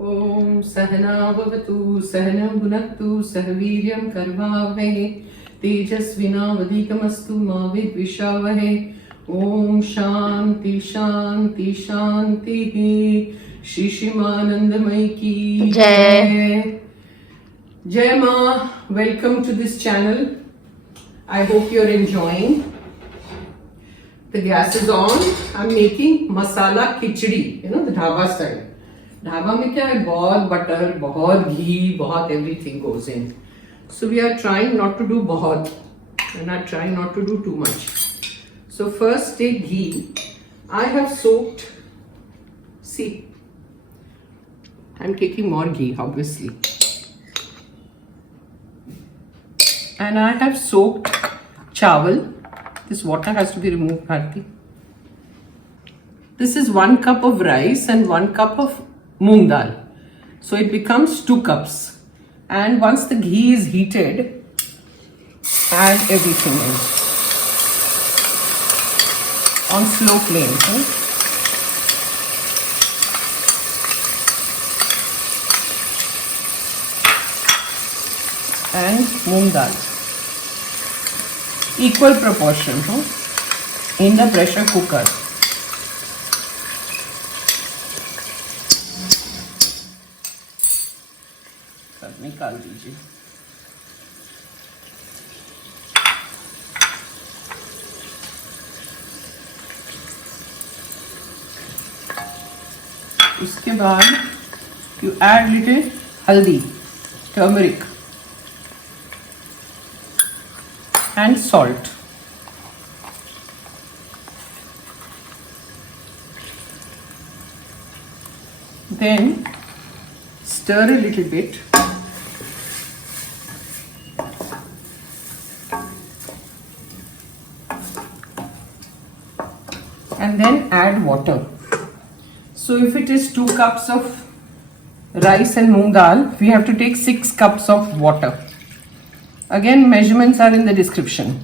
Om Sahana Bhavatu Sahana Bhunaktu Sahaviryam Karvavahe Tejasvinavadikamastu Ma Vidvishavahe Om Shanti Shanti Shanti Shri Shimanandamai Ki Jai. Jai Ma, welcome to this channel. I hope you're enjoying. The gas is on. I'm making masala khichdi, the dhaba style. Dhaba में क्या है, बहुत butter, बहुत घी, बहुत everything goes in. So we are trying not to do बहुत. We're not trying not to do too much. So first take ghee. I have soaked. See, I'm taking more ghee, obviously. And I have soaked chawal. This water has to be removed, Bharti. This is 1 cup of rice and 1 cup of mung dal. So it becomes 2 cups. And once the ghee is heated, add everything in. On slow flame. And mung dal. Equal proportion in the pressure cooker. निकाल दीजिए. उसके बाद you add little haldi, turmeric and salt. Then stir a little bit. And then add water. So if it is 2 cups of rice and moong dal, we have to take 6 cups of water. Again, measurements are in the description.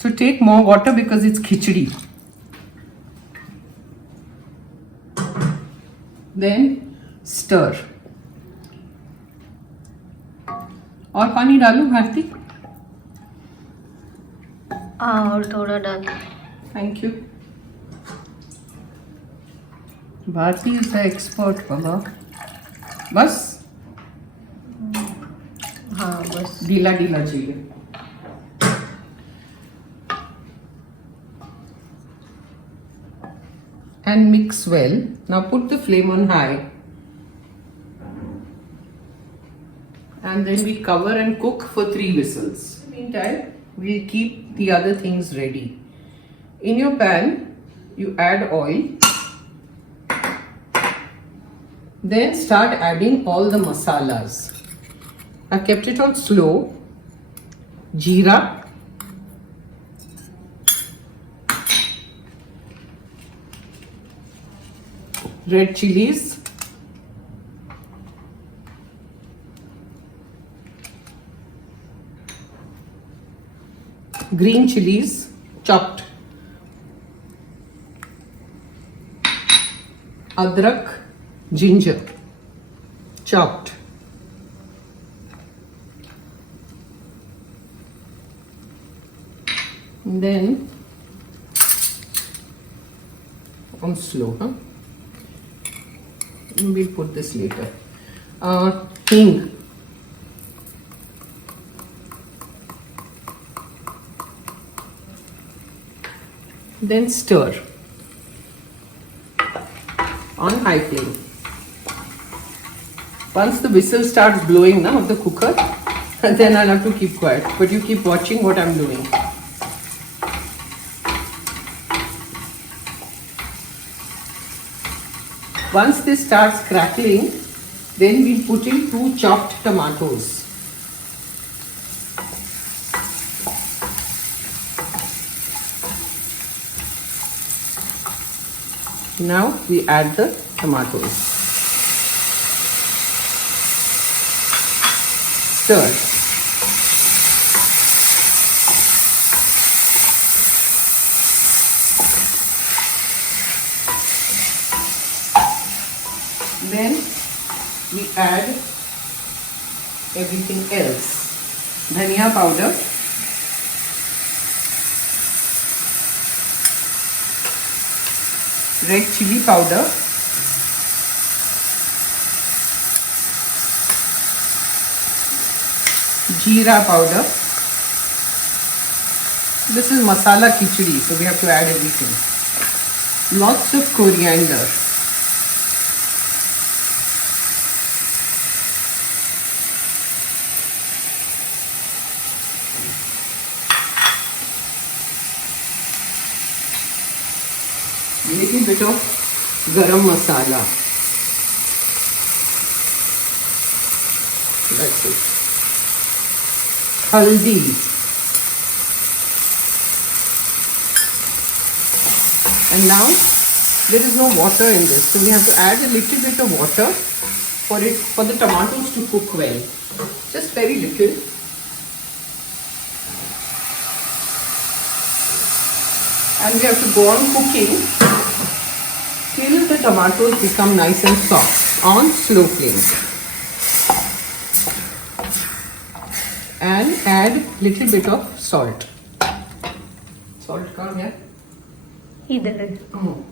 So take more water because it's khichdi. Then stir. और पानी डालूं भारती? और थोड़ा डाल. Thank you. Bharti is the expert, Baba. बस? हाँ बस. ढीला ढीला चाहिए. And mix well. Now put the flame on high. And then we cover and cook for 3 whistles. Meantime, we'll keep the other things ready. In your pan, you add oil. Then start adding all the masalas. I've kept it on slow. Jeera. Red chilies. Green chilies, chopped. Adrak, ginger, chopped. And then on slow, we'll put this later. Hing. Then stir on high flame. Once the whistle starts blowing now of the cooker, then I'll have to keep quiet. But you keep watching what I'm doing. Once this starts crackling, then we'll put in 2 chopped tomatoes. Now we add the tomatoes. Stir. Then we add everything else. Dhania powder, red chili powder, jeera powder. This is Masala Khichdi, so we have to add everything. Lots of coriander. Little bit of garam masala. That's it. Haldi. And now there is no water in this, so we have to add a little bit of water for the tomatoes to cook well. Just very little. And we have to go on cooking till the tomatoes become nice and soft on slow flame. And add little bit of salt. Salt कहाँ है? इधर है. Oh.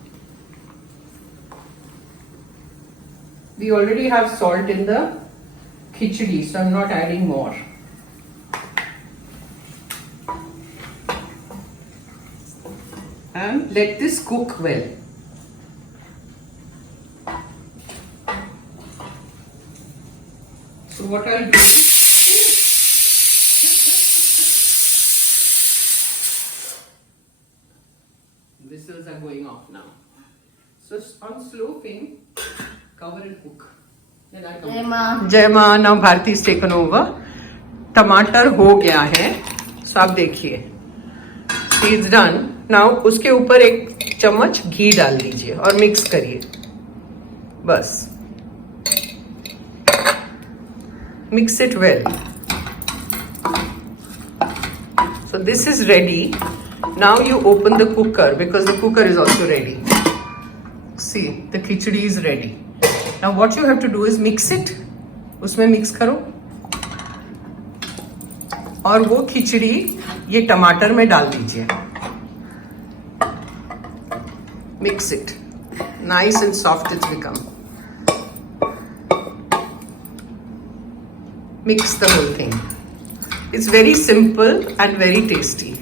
We already have salt in the khichdi, so I'm not adding more. And let this cook well. So what I'll do is whistles are going off now. So on slow flame, cover and cook. Then I come. जय माँ. जय माँ. Now Bharti is taken over. टमाटर हो गया है, so आप देखिए. It's done. Now उसके ऊपर एक चम्मच घी डाल दीजिए और मिक्स करिए. बस. Mix it well. So this is ready. Now you open the cooker because the cooker is also ready. See, the khichdi is ready. Now what you have to do is mix it. उसमें mix करो. और वो खिचड़ी ये टमाटर में डाल दीजिए. Mix it. Nice and soft it's become. Mix the whole thing. It's very simple and very tasty.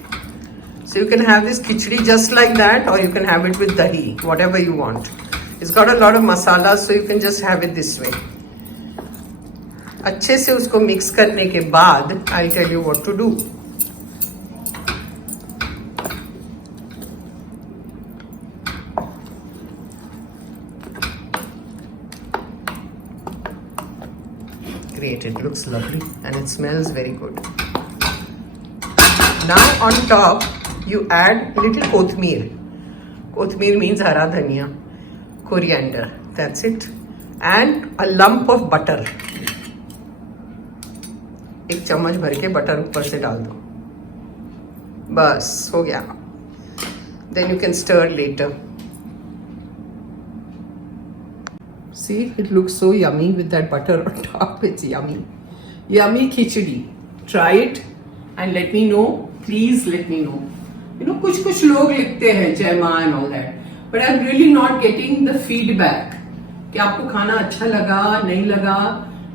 So you can have this khichdi just like that, or you can have it with dahi, whatever you want. It's got a lot of masalas, so you can just have it this way. अच्छे से उसको mix करने के बाद I'll tell you what to do. Great, it looks lovely and it smells very good. Now on top you add little kothmeer. Kothmeer means hara dhania. Coriander, that's it. And a lump of butter. एक चम्मच भर के butter ऊपर से डाल दो. बस हो गया. Then you can stir later. See, it looks so yummy with that butter on top. It's yummy. Yummy khichdi. Try it and let me know. Please let me know. You know, कुछ लोग लिखते हैं जय माँ and all that. But I'm really not getting the feedback. कि आपको खाना अच्छा लगा, नहीं लगा.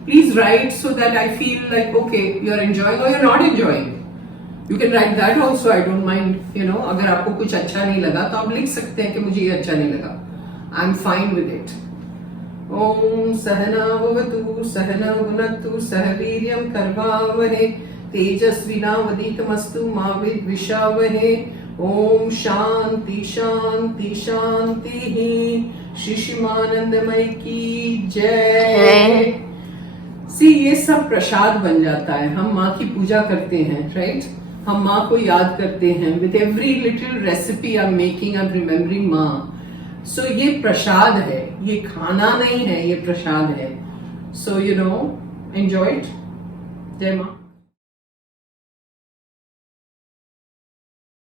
Please write so that I feel like, okay, you're enjoying or you're not enjoying. You can write that also. I don't mind. You know, अगर आपको कुछ अच्छा नहीं लगा तो आप लिख सकते हैं कि मुझे ये अच्छा नहीं लगा. I'm fine with it. ओम सहना भवतु सहना भुनक्तु सह वीर्यं कर्वावहे तेजस्विनावधीतमस्तु मा विद्विषावहे. ओम शांति शांति शांति. शिशिमानंदमय की जय. सी, ये सब प्रसाद बन जाता है. हम माँ की पूजा करते हैं, राइट? हम माँ को याद करते हैं. With every little recipe I am making, I am remembering माँ. सो ये प्रसाद है, ये खाना नहीं है, ये प्रसाद है. So you know, enjoy it. जय माँ.